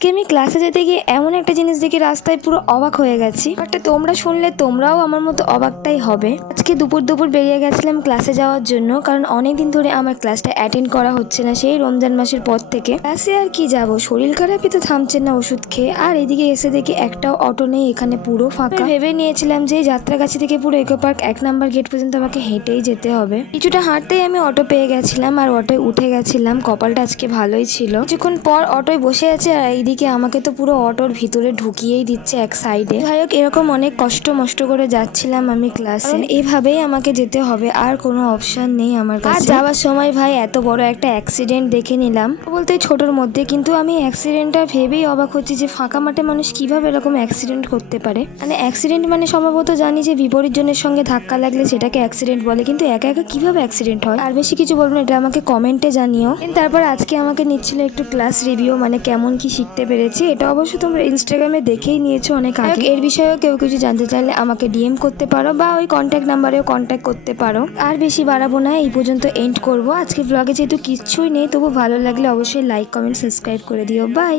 আজকে আমি ক্লাসে যেতে গিয়ে এমন একটা জিনিস দেখে রাস্তায় পুরো অবাক হয়ে গেছি। ব্যাপারটা তোমরা শুনলে তোমরাও আমার মতো অবাকটাই হবে। আজকে দুপুর দুপুর বেরিয়ে গেছিলাম ক্লাসে যাওয়ার জন্য, কারণ অনেকদিন ধরে আমার ক্লাসটা অ্যাটেন্ড করা হচ্ছে না সেই রমজান মাসের পর থেকে। ক্লাসে আর কি যাব, শরীর খারাপই তো থামছে না ওষুধ খেয়ে। আর এদিকে এসে দেখি একটাও অটো নেই, এখানে পুরো ফাঁকা। ভেবে নিয়েছিলাম যে যাত্রাগাছি থেকে পুরো ইকো পার্ক 1 নম্বর গেট পর্যন্ত আমাকে হেঁটেই যেতে হবে। কিছুটা হাঁটতেই আমি অটো পেয়ে গেছিলাম আর অটোয় উঠে গেছিলাম। কপালটা আজকে ভালোই ছিল। কিছুক্ষণ পর অটোয় বসে আছে আর এইদিকে আমাকে তো পুরো অটোর ভিতরে ঢুকিয়েই দিচ্ছে এক সাইডে। যাই হোক, এরকম অনেক কষ্ট মষ্ট করে যাচ্ছিলাম আমি ক্লাসে। এইভাবেই আমাকে যেতে হবে, আর কোনো অপশন নেই আমার কাছে। আর যাওয়ার সময় ভাই এত বড় একটা অ্যাক্সিডেন্ট দেখে নিলাম, বলতে ছোটর মধ্যে, কিন্তু আমি অ্যাক্সিডেন্টটা ভেবেই অবাক হচ্ছি যে ফাঁকা মাঠে মানুষ কিভাবে এরকম অ্যাক্সিডেন্ট করতে পারে। মানে অ্যাক্সিডেন্ট মানে সম্ভবত জানি যে বিপরীত জনের সঙ্গে ধাক্কা লাগলে সেটাকে অ্যাক্সিডেন্ট বলে, কিন্তু একা একা কিভাবে অ্যাক্সিডেন্ট হয়। আর বেশি কিছু বলবো না, এটা আমাকে কমেন্টে জানিও। তারপর আজকে আমাকে নিচ্ছিল একটু ক্লাস রিভিউ, মানে কেমন কি শিখতে পেরেছি। এটা অবশ্য তোমরা ইনস্টাগ্রামে দেখেই নিয়েছো অনেক আগে। এর বিষয়েও কেউ কিছু জানতে চাইলে আমাকে ডিএম করতে পারো বা ওই কন্ট্যাক্ট নাম্বারেও কন্ট্যাক্ট করতে পারো। আর বেশি বাড়াবো না, এই পর্যন্ত এন্ড করবো। আজকে ব্লগে যেহেতু কিচ্ছুই নেই, তবু ভালো লাগলে অবশ্যই লাইক কমেন্ট সাবস্ক্রাইব করে দিও। বাই।